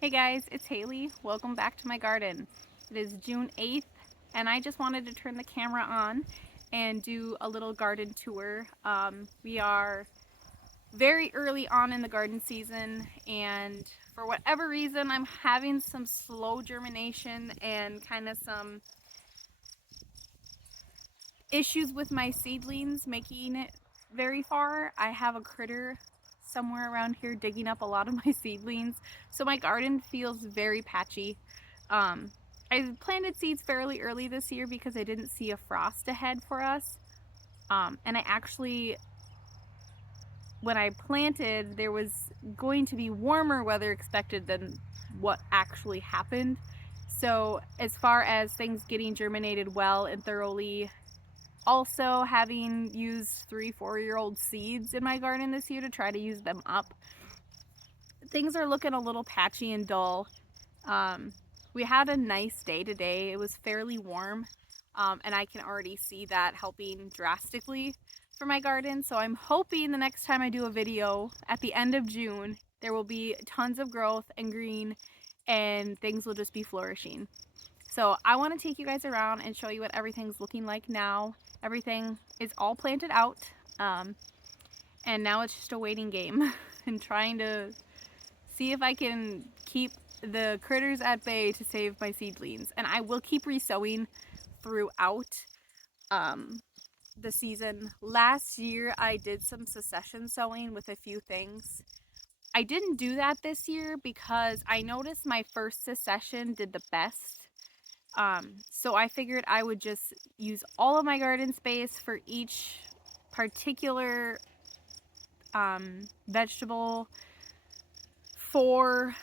Hey guys, it's Haley. Welcome back to my garden. It is June 8th and I just wanted to turn the camera on and do a little garden tour. We are very early on in the garden season and for whatever reason I'm having some slow germination and kind of some issues with my seedlings making it very far. I have a critter somewhere around here digging up a lot of my seedlings, so my garden feels very patchy. Um, I planted seeds fairly early this year because I didn't see a frost ahead for us. And I actually, when I planted, there was going to be warmer weather expected than what actually happened. So, as far as things getting germinated well and thoroughly, also having used 3-4-year-old seeds in my garden this year to try to use them up, things are looking a little patchy and dull. Um, we had a nice day today. It was fairly warm, and I can already see that helping drastically for my garden. So I'm hoping the next time I do a video at the end of June, there will be tons of growth and green and things will just be flourishing. So I want to take you guys around and show you what everything's looking like now. Everything is all planted out, and now it's just a waiting game and trying to see if I can keep the critters at bay to save my seedlings. And I will keep resowing throughout the season. Last year I did some succession sowing with a few things. I didn't do that this year because I noticed my first succession did the best. So I figured I would just use all of my garden space for each particular vegetable for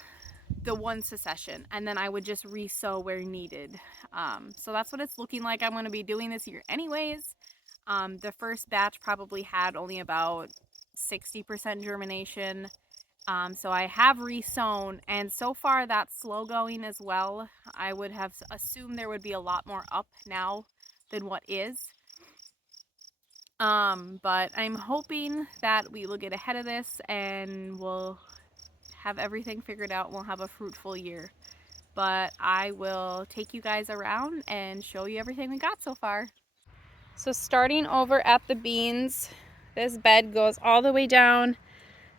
the one succession, and then I would just resow where needed. So that's what it's looking like I'm going to be doing this year anyways. The first batch probably had only about 60% germination. So I have resown, and so far that's slow going as well. I would have assumed there would be a lot more up now than what is. But I'm hoping that we will get ahead of this and we'll have everything figured out and we'll have a fruitful year. But I will take you guys around and show you everything we got so far. So starting over at the beans, this bed goes all the way down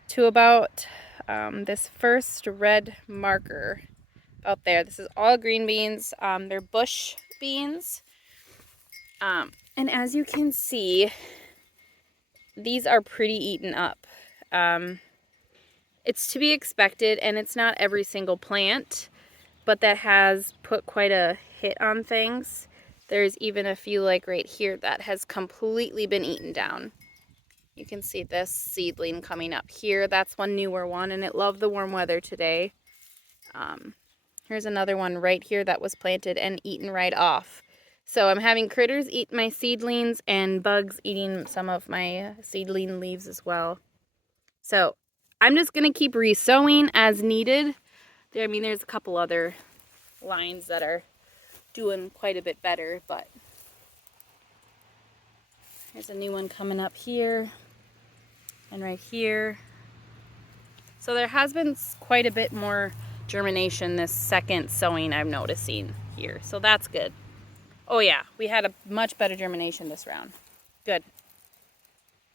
to about this first red marker out there. This is all green beans. They're bush beans. And as you can see, these are pretty eaten up. It's to be expected, and it's not every single plant, but that has put quite a hit on things. There's even a few like right here that has completely been eaten down. You can see this seedling coming up here. That's one newer one, and it loved the warm weather today. Here's another one right here that was planted and eaten right off. So I'm having critters eat my seedlings and bugs eating some of my seedling leaves as well. So I'm just going to keep resowing as needed. There's a couple other lines that are doing quite a bit better, but there's a new one coming up here and right here. So there has been quite a bit more germination this second sowing I'm noticing here. So that's good. Oh yeah, we had a much better germination this round. Good.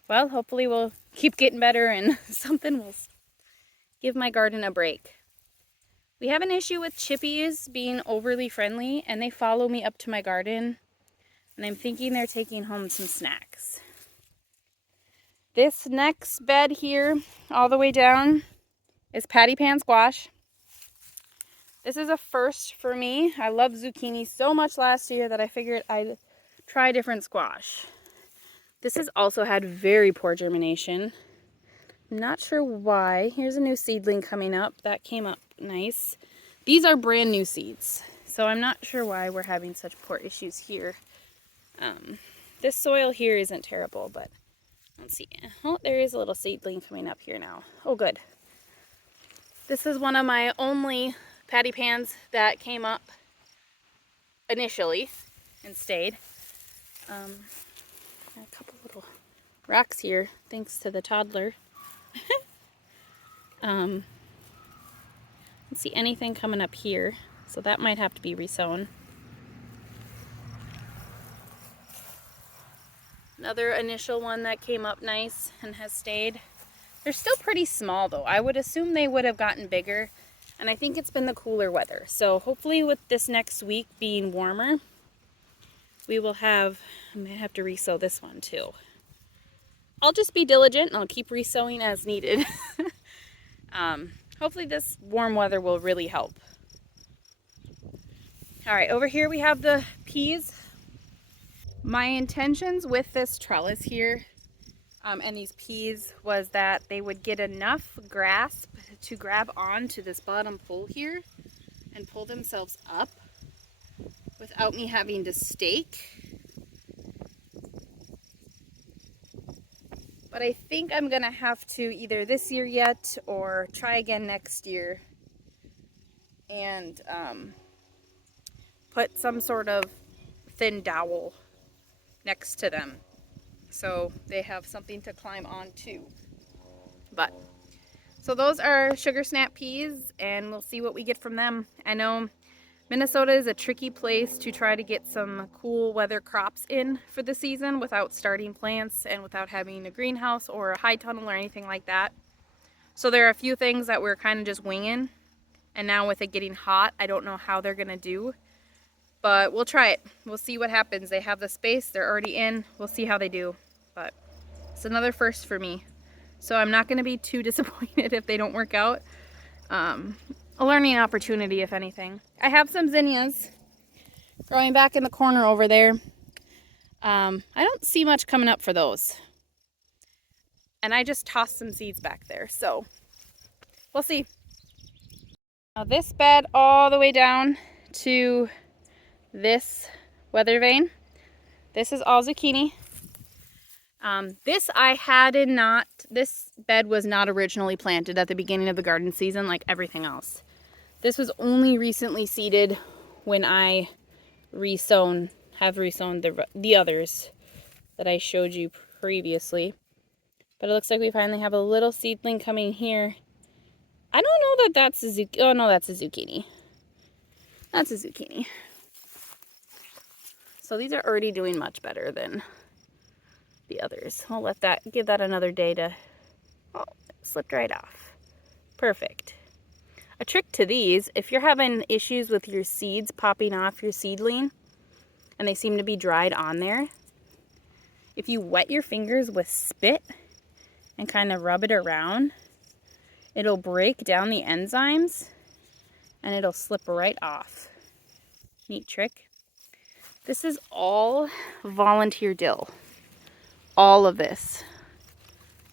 Well, hopefully we'll keep getting better and something will give my garden a break. We have an issue with chippies being overly friendly, and they follow me up to my garden, and I'm thinking they're taking home some snacks. This next bed here, all the way down, is patty pan squash. This is a first for me. I loved zucchini so much last year that I figured I'd try a different squash. This has also had very poor germination. I'm not sure why. Here's a new seedling coming up. That came up nice. These are brand new seeds, so I'm not sure why we're having such poor issues here. This soil here isn't terrible, but let's see. Oh, there is a little seedling coming up here now. Oh, good. This is one of my only patty pans that came up initially and stayed. A couple little rocks here, thanks to the toddler. don't see anything coming up here, so that might have to be resown. Another initial one that came up nice and has stayed. They're still pretty small though. I would assume they would have gotten bigger, and I think it's been the cooler weather. So hopefully with this next week being warmer, we will have, I might have to resow this one too. I'll just be diligent and I'll keep resowing as needed. Hopefully this warm weather will really help. All right, over here we have the peas. My intentions with this trellis here and these peas was that they would get enough grasp to grab onto this bottom pole here and pull themselves up without me having to stake. But I think I'm gonna have to either this year yet or try again next year and put some sort of thin dowel next to them so they have something to climb onto. But so those are sugar snap peas, and we'll see what we get from them. I know Minnesota is a tricky place to try to get some cool weather crops in for the season without starting plants and without having a greenhouse or a high tunnel or anything like that. So there are a few things that we're kind of just winging, and now with it getting hot, I don't know how they're gonna do, but we'll try it. We'll see what happens. They have the space, they're already in. We'll see how they do, but it's another first for me. So I'm not gonna be too disappointed if they don't work out. A learning opportunity, if anything. I have some zinnias growing back in the corner over there. I don't see much coming up for those. And I just tossed some seeds back there, so we'll see. Now this bed all the way down to this weather vane, this is all zucchini. This bed was not originally planted at the beginning of the garden season like everything else. This was only recently seeded when I have resown the others that I showed you previously. But it looks like we finally have a little seedling coming here. I don't know that that's a zucchini. Oh no, that's a zucchini. That's a zucchini. So these are already doing much better than the others. I'll give that another day to, oh, it slipped right off. Perfect. A trick to these, if you're having issues with your seeds popping off your seedling and they seem to be dried on there, if you wet your fingers with spit and kind of rub it around, it'll break down the enzymes and it'll slip right off. Neat trick. This is all volunteer dill. All of this.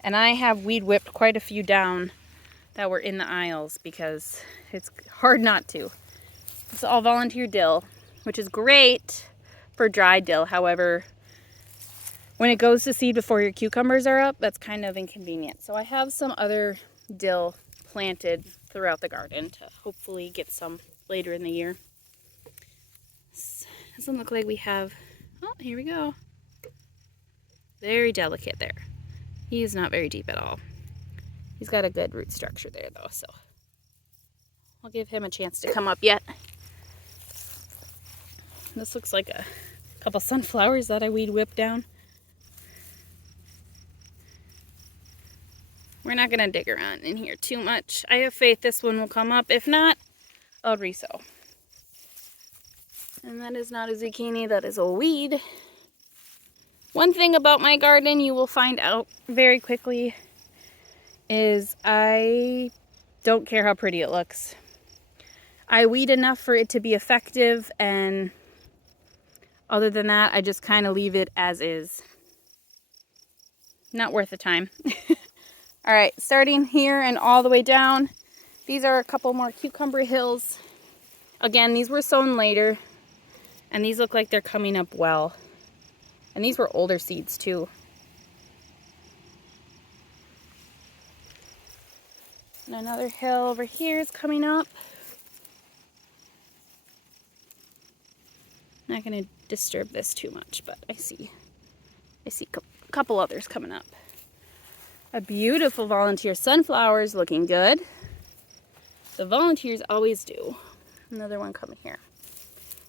And I have weed whipped quite a few down that were in the aisles because it's hard not to. It's all volunteer dill, which is great for dried dill. However, when it goes to seed before your cucumbers are up, that's kind of inconvenient. So I have some other dill planted throughout the garden to hopefully get some later in the year. Doesn't look like we have, oh, here we go. Very delicate there. He is not very deep at all. He's got a good root structure there though, so I'll give him a chance to come up yet. This looks like a couple sunflowers that I weed whipped down. We're not gonna dig around in here too much. I have faith this one will come up. If not, I'll resow. And that is not a zucchini, that is a weed. One thing about my garden you will find out very quickly is I don't care how pretty it looks. I weed enough for it to be effective, and other than that, I just kind of leave it as is. Not worth the time. All right, starting here and all the way down, these are a couple more cucumber hills. Again, these were sown later, and these look like they're coming up well. And these were older seeds too. And another hill over here is coming up. Not going to disturb this too much, but I see a couple others coming up. A beautiful volunteer sunflower is looking good. The volunteers always do. Another one coming here.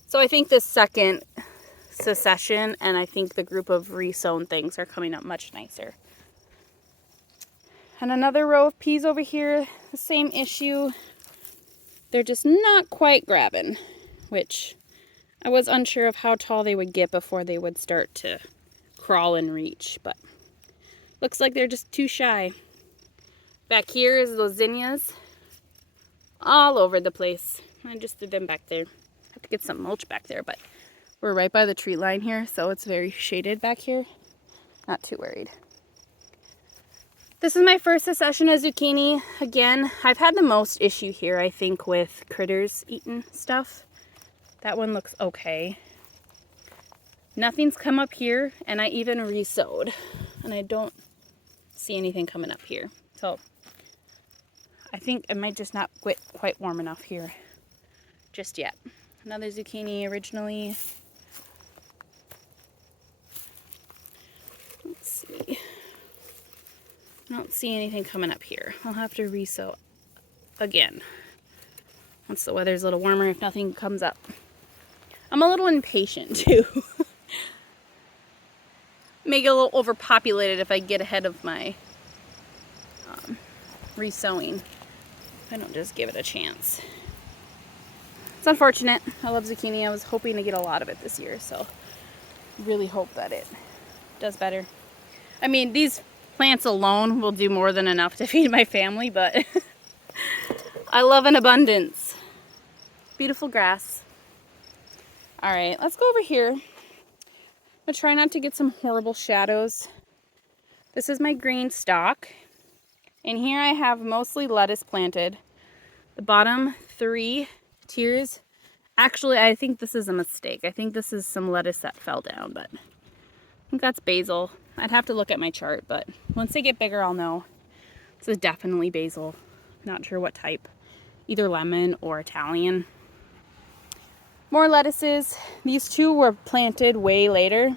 So I think this second succession and I think the group of resown things are coming up much nicer. And another row of peas over here, the same issue. They're just not quite grabbing, which I was unsure of how tall they would get before they would start to crawl and reach, but looks like they're just too shy. Back here is those zinnias all over the place. I just threw them back there. I have to get some mulch back there, but we're right by the tree line here, so it's very shaded back here. Not too worried. This is my first succession of zucchini. Again, I've had the most issue here, I think, with critters eating stuff. That one looks okay. Nothing's come up here, and I even resowed, and I don't see anything coming up here. So I think it might just not get quite warm enough here just yet. Another zucchini originally. Let's see. I don't see anything coming up here. I'll have to resow again once the weather's a little warmer if nothing comes up. I'm a little impatient too. Make it a little overpopulated if I get ahead of my resowing. I don't just give it a chance. It's unfortunate. I love zucchini. I was hoping to get a lot of it this year, so really hope that it does better. I mean, these plants alone will do more than enough to feed my family, but I love an abundance. Beautiful grass. All right, let's go over here. I'm gonna try not to get some horrible shadows. This is my green stock. And here I have mostly lettuce planted. The bottom 3 tiers, actually I think this is a mistake. I think this is some lettuce that fell down, but I think that's basil. I'd have to look at my chart, but once they get bigger, I'll know. This is definitely basil. Not sure what type. Either lemon or Italian. More lettuces. These 2 were planted way later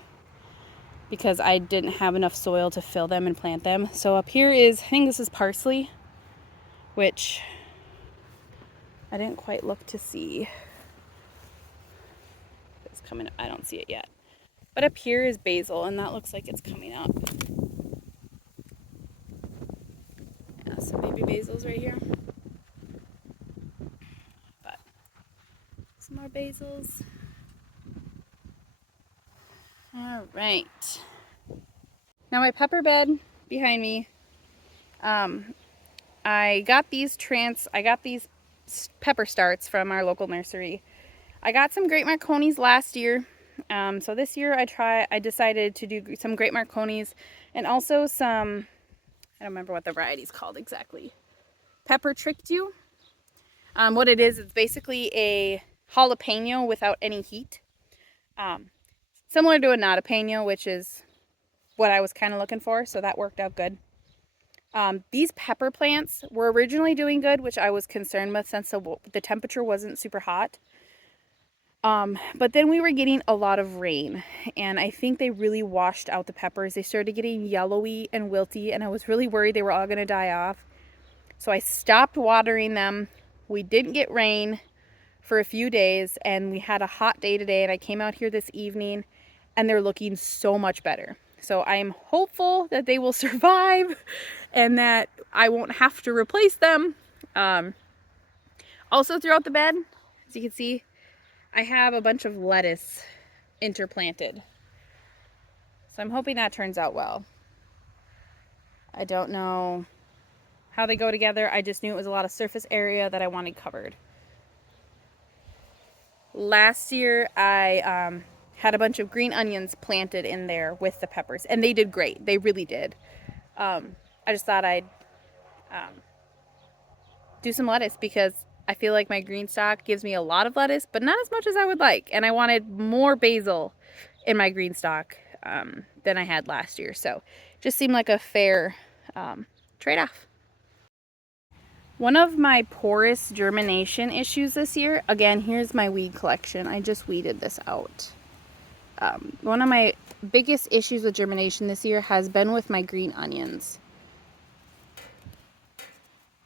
because I didn't have enough soil to fill them and plant them. So up here is, I think this is parsley, which I didn't quite look to see. It's coming up. I don't see it yet. But up here is basil, and that looks like it's coming up. Yeah, some baby basil's right here. But some more basils. All right. Now my pepper bed behind me. I got these pepper starts from our local nursery. I got some Great Marconis last year. So this year I decided to do some Great Marconis and also some, I don't remember what the variety's called exactly. Pepper Tricked You. What it is, it's basically a jalapeno without any heat. Similar to a jalapeno, which is what I was kind of looking for, so that worked out good. These pepper plants were originally doing good, which I was concerned with since the temperature wasn't super hot. But then we were getting a lot of rain, and I think they really washed out the peppers. They started getting yellowy and wilty, and I was really worried they were all going to die off. So I stopped watering them. We didn't get rain for a few days, and we had a hot day today, and I came out here this evening, and they're looking so much better. So I am hopeful that they will survive and that I won't have to replace them. Also throughout the bed, as you can see, I have a bunch of lettuce interplanted. So I'm hoping that turns out well. I don't know how they go together. I just knew it was a lot of surface area that I wanted covered. Last year I had a bunch of green onions planted in there with the peppers, and they did great. They really did. I just thought I'd do some lettuce because I feel like my green stock gives me a lot of lettuce, but not as much as I would like. And I wanted more basil in my green stock than I had last year. So it just seemed like a fair trade-off. One of my poorest germination issues this year, again, here's my weed collection. I just weeded this out. One of my biggest issues with germination this year has been with my green onions.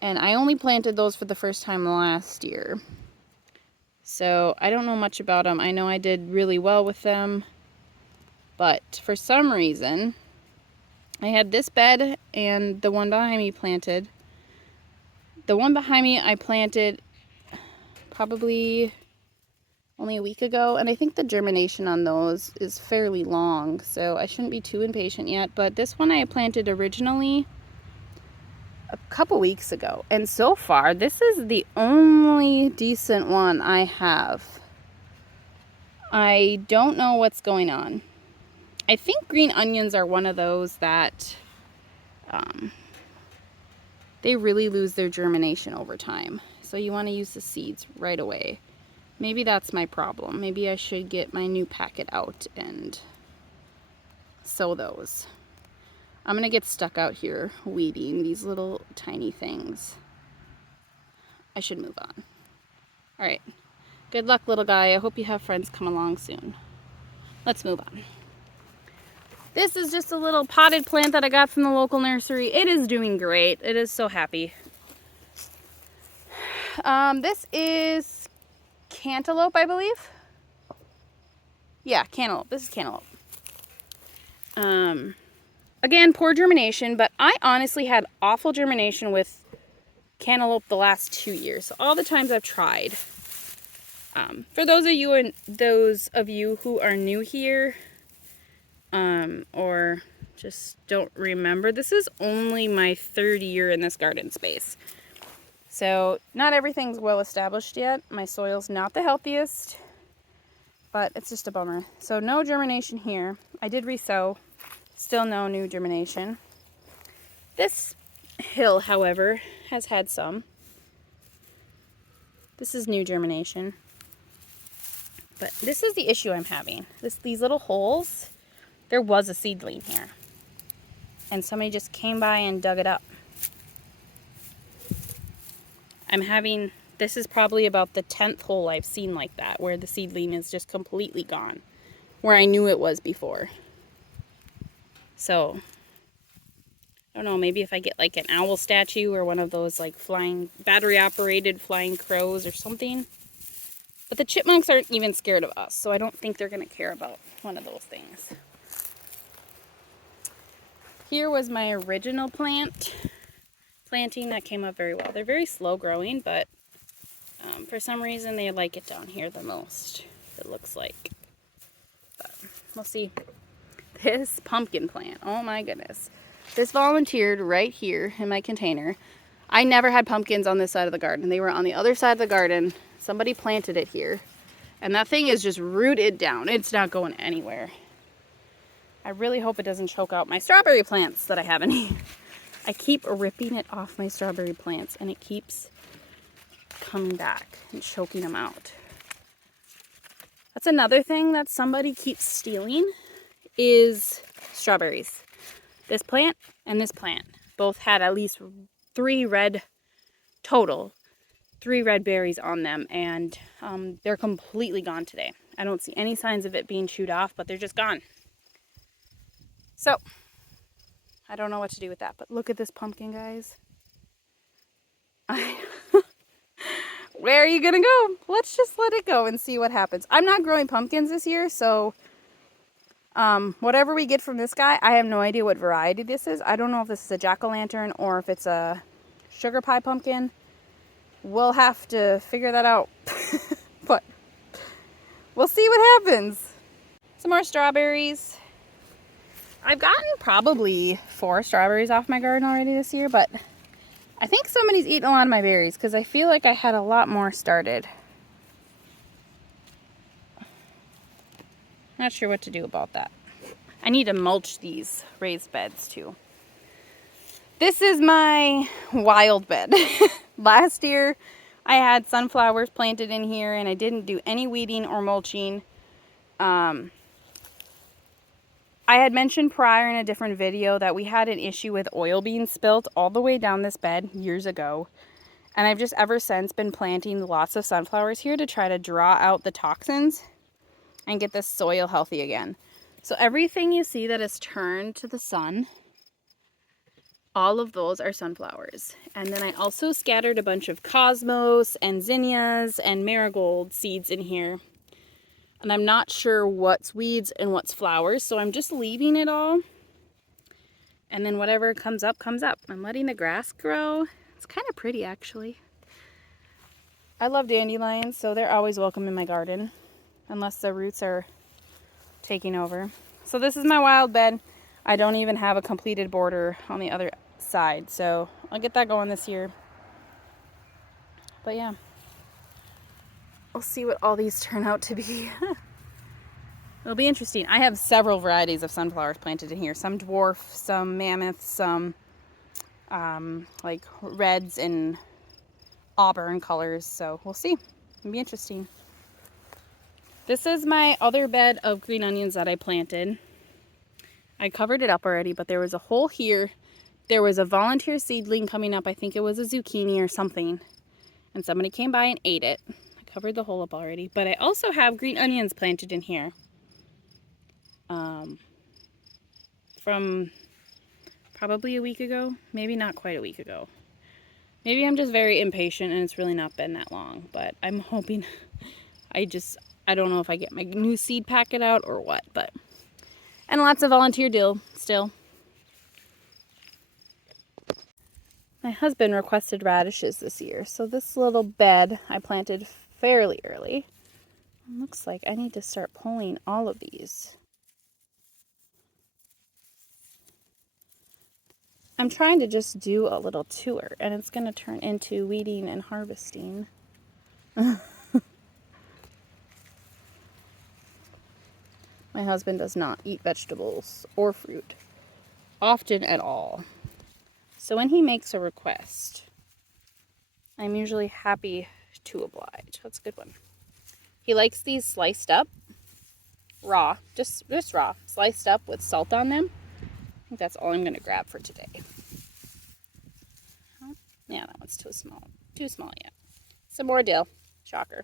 And I only planted those for the first time last year. So I don't know much about them. I know I did really well with them. But for some reason, I had this bed and the one behind me planted. The one behind me I planted probably only a week ago, and I think the germination on those is fairly long, so I shouldn't be too impatient yet. But this one I planted originally a couple weeks ago, and so far this is the only decent one I have. I don't know what's going on. I think green onions are one of those that they really lose their germination over time, so you want to use the seeds right away. Maybe that's my problem. Maybe I should get my new packet out and sow those. I'm gonna get stuck out here weeding these little tiny things. I should move on. All right, good luck, little guy. I hope you have friends come along soon. Let's move on. This is just a little potted plant that I got from the local nursery. It is doing great. It is so happy. This is cantaloupe, I believe. Yeah, cantaloupe. This is cantaloupe. Again, poor germination, but I honestly had awful germination with cantaloupe the last 2 years. So all the times I've tried. For those of you who are new here, or just don't remember, this is only my 3rd year in this garden space. So not everything's well established yet. My soil's not the healthiest, but it's just a bummer. So no germination here. I did resow, still no new germination. This hill, however, has had some. This is new germination. But this is the issue I'm having. These little holes, there was a seedling here. And somebody just came by and dug it up. This is probably about the 10th hole I've seen like that, where the seedling is just completely gone, where I knew it was before. So, I don't know, maybe if I get like an owl statue or one of those like battery-operated flying crows or something. But the chipmunks aren't even scared of us, so I don't think they're going to care about one of those things. Here was my original planting that came up very well. They're very slow growing, but for some reason they like it down here the most, it looks like. But we'll see. This pumpkin plant, oh my goodness. This volunteered right here in my container. I never had pumpkins on this side of the garden. They were on the other side of the garden. Somebody planted it here. And that thing is just rooted down. It's not going anywhere. I really hope it doesn't choke out my strawberry plants that I have in here. I keep ripping it off my strawberry plants and it keeps coming back and choking them out. That's another thing that somebody keeps stealing is strawberries. This plant and this plant both had at least 3 red berries on them, and they're completely gone today. I don't see any signs of it being chewed off, but they're just gone. So, I don't know what to do with that, but look at this pumpkin, guys. Where are you gonna go? Let's just let it go and see what happens. I'm not growing pumpkins this year, so whatever we get from this guy, I have no idea what variety this is. I don't know if this is a jack-o'-lantern or if it's a sugar pie pumpkin. We'll have to figure that out. But we'll see what happens. Some more strawberries. I've gotten probably 4 strawberries off my garden already this year, but I think somebody's eaten a lot of my berries because I feel like I had a lot more started. Not sure what to do about that. I need to mulch these raised beds too. This is my wild bed. Last year I had sunflowers planted in here and I didn't do any weeding or mulching. I had mentioned prior in a different video that we had an issue with oil being spilt all the way down this bed years ago. And I've just ever since been planting lots of sunflowers here to try to draw out the toxins and get the soil healthy again. So everything you see that is turned to the sun, all of those are sunflowers. And then I also scattered a bunch of cosmos and zinnias and marigold seeds in here. And I'm not sure what's weeds and what's flowers, so I'm just leaving it all. And then whatever comes up, comes up. I'm letting the grass grow. It's kind of pretty, actually. I love dandelions, so they're always welcome in my garden, unless the roots are taking over. So this is my wild bed. I don't even have a completed border on the other side, so I'll get that going this year. But yeah, we'll see what all these turn out to be. It'll be interesting. I have several varieties of sunflowers planted in here. Some dwarf, some mammoth, some like reds and auburn colors. So we'll see. It'll be interesting. This is my other bed of green onions that I planted. I covered it up already, but there was a hole here. There was a volunteer seedling coming up. I think it was a zucchini or something. And somebody came by and ate it. I covered the hole up already. But I also have green onions planted in here. From probably a week ago. Maybe not quite a week ago. Maybe I'm just very impatient and it's really not been that long. But I'm hoping... I don't know if I get my new seed packet out or what. But and lots of volunteer dill still. My husband requested radishes this year, so this little bed I planted fairly early. It looks like I need to start pulling all of these. I'm trying to just do a little tour, and it's going to turn into weeding and harvesting. My husband does not eat vegetables or fruit, often at all. So when he makes a request, I'm usually happy to oblige. That's a good one. He likes these sliced up, raw, just raw, sliced up with salt on them. I think that's all I'm going to grab for today. Yeah, that one's too small. Too small yet. Some more dill. Shocker.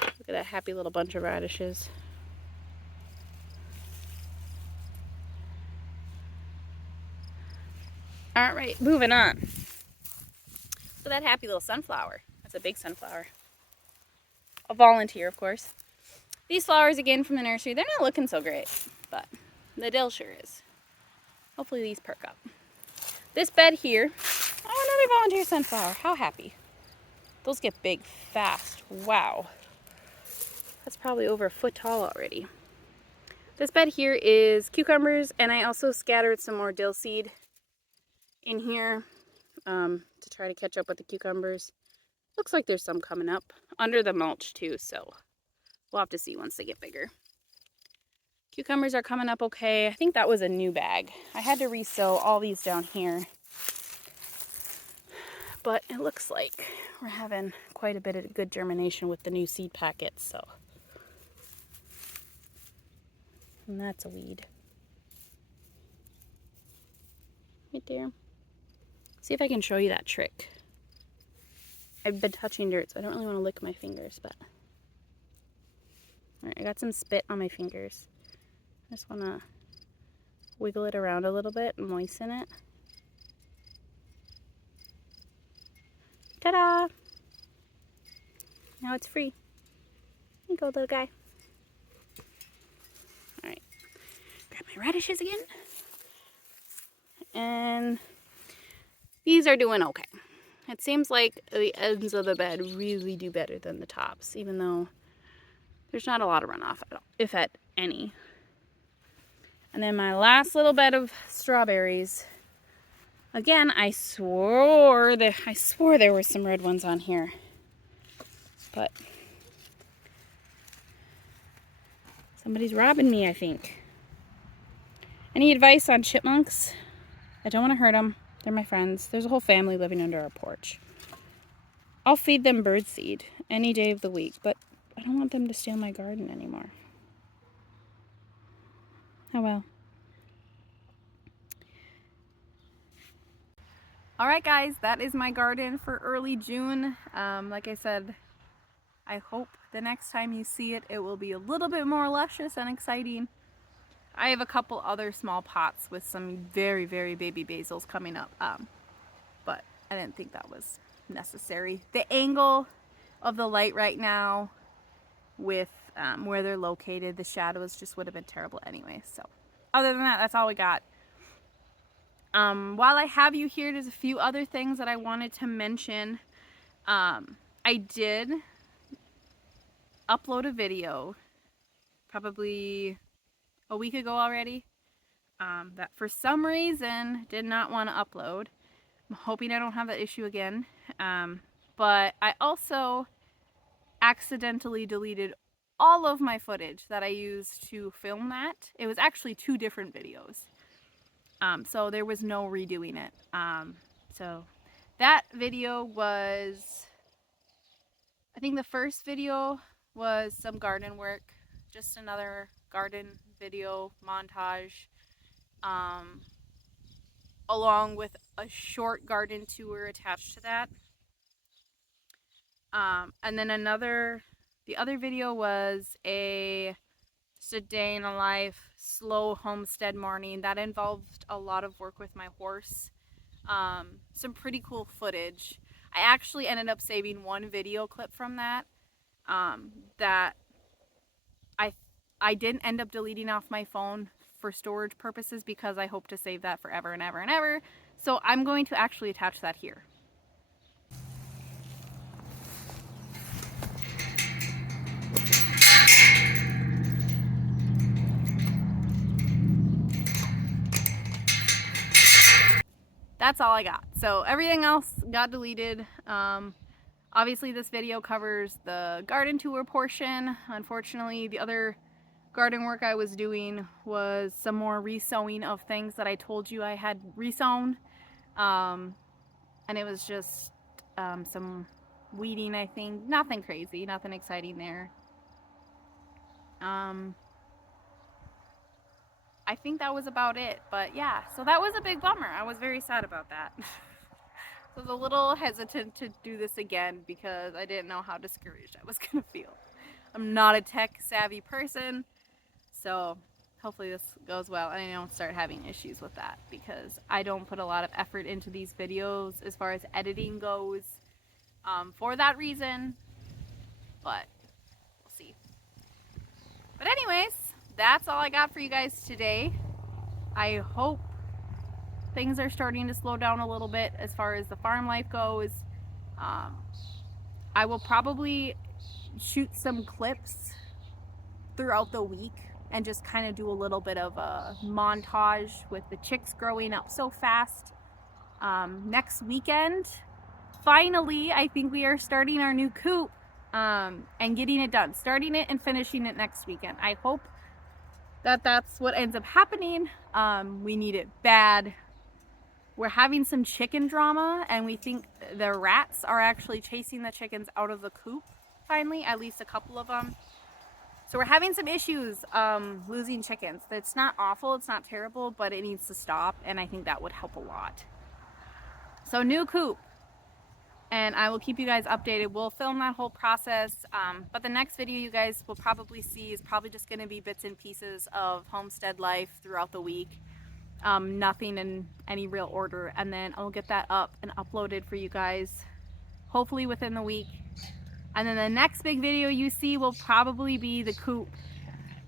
Look at that happy little bunch of radishes. All right, moving on. So that happy little sunflower. That's a big sunflower. A volunteer, of course. These flowers, again, from the nursery, they're not looking so great, but the dill sure is. Hopefully these perk up. This bed here, oh, another volunteer sunflower. How happy. Those get big fast. Wow. That's probably over a foot tall already. This bed here is cucumbers, and I also scattered some more dill seed in here to try to catch up with the cucumbers. Looks like there's some coming up under the mulch too, so we'll have to see once they get bigger. Cucumbers are coming up okay. I think that was a new bag. I had to resow all these down here. But it looks like we're having quite a bit of good germination with the new seed packets, so. And that's a weed. Right there. See if I can show you that trick. I've been touching dirt, so I don't really want to lick my fingers, but. Alright, I got some spit on my fingers. I just want to wiggle it around a little bit and moisten it. Ta-da! Now it's free. Here you go, little guy. Alright, grab my radishes again. And these are doing okay. It seems like the ends of the bed really do better than the tops, even though there's not a lot of runoff at all, if at any. And then my last little bed of strawberries. Again, I swore there were some red ones on here. But somebody's robbing me, I think. Any advice on chipmunks? I don't want to hurt them. They're my friends. There's a whole family living under our porch. I'll feed them birdseed any day of the week, but I don't want them to steal my garden anymore. Oh well. Alright guys, that is my garden for early June. Like I said, I hope the next time you see it, it will be a little bit more luscious and exciting. I have a couple other small pots with some very, very baby basils coming up, but I didn't think that was necessary. The angle of the light right now with where they're located, the shadows just would have been terrible anyway. So other than that, that's all we got. While I have you here, there's a few other things that I wanted to mention. I did upload a video probably a week ago already that for some reason did not want to upload. I'm hoping I don't have that issue again. But I also accidentally deleted all of my footage that I used to film that. It was actually 2 different videos. So there was no redoing it. So that video was, I think the first video was some garden work, just another garden video montage, along with a short garden tour attached to that. And then the other video was just a day in a life, slow homestead morning. That involved a lot of work with my horse. Some pretty cool footage. I actually ended up saving one video clip from that, that I didn't end up deleting off my phone for storage purposes because I hope to save that forever and ever and ever. So I'm going to actually attach that here. That's all I got. So everything else got deleted. Obviously this video covers the garden tour portion. Unfortunately, the other garden work I was doing was some more resowing of things that I told you I had resown. And it was just some weeding, I think. Nothing crazy, nothing exciting there. I think that was about it, but yeah, so that was a big bummer. I was very sad about that. I was a little hesitant to do this again because I didn't know how discouraged I was gonna feel. I'm not a tech savvy person, so hopefully this goes well and I don't start having issues with that because I don't put a lot of effort into these videos as far as editing goes, for that reason, but we'll see. But anyways, that's all I got for you guys today. I hope things are starting to slow down a little bit as far as the farm life goes. I will probably shoot some clips throughout the week and just kind of do a little bit of a montage with the chicks growing up so fast. Next weekend, finally, I think we are starting our new coop and getting it done. Starting it and finishing it next weekend. I hope that that's what ends up happening. We need it bad. We're having some chicken drama and we think the rats are actually chasing the chickens out of the coop finally, at least a couple of them. So we're having some issues losing chickens. It's not awful, it's not terrible, but it needs to stop and I think that would help a lot. So new coop, and I will keep you guys updated. We'll film that whole process, but the next video you guys will probably see is probably just going to be bits and pieces of homestead life throughout the week. Nothing in any real order, and then I'll get that up and uploaded for you guys hopefully within the week. And then the next big video you see will probably be the coop,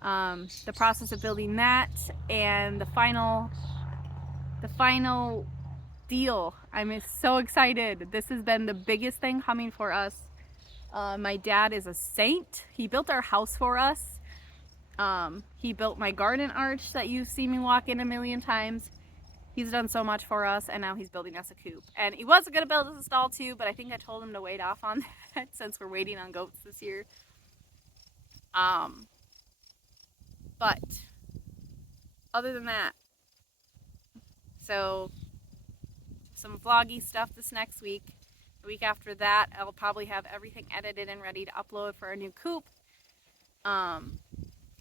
the process of building that, and the final deal. I'm so excited. This has been the biggest thing coming for us. My dad is a saint. He built our house for us. He built my garden arch that you've seen me walk in a million times. He's done so much for us, and now he's building us a coop. And he was going to build us a stall too, but I think I told him to wait off on that since we're waiting on goats this year. But other than that, so some vloggy stuff this next week. The week after that, I'll probably have everything edited and ready to upload for our new coop.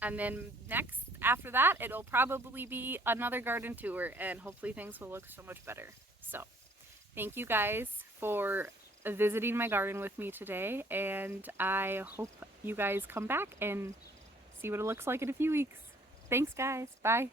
And then next, after that, it'll probably be another garden tour, and hopefully things will look so much better. So, thank you guys for visiting my garden with me today, and I hope you guys come back and see what it looks like in a few weeks. Thanks, guys. Bye.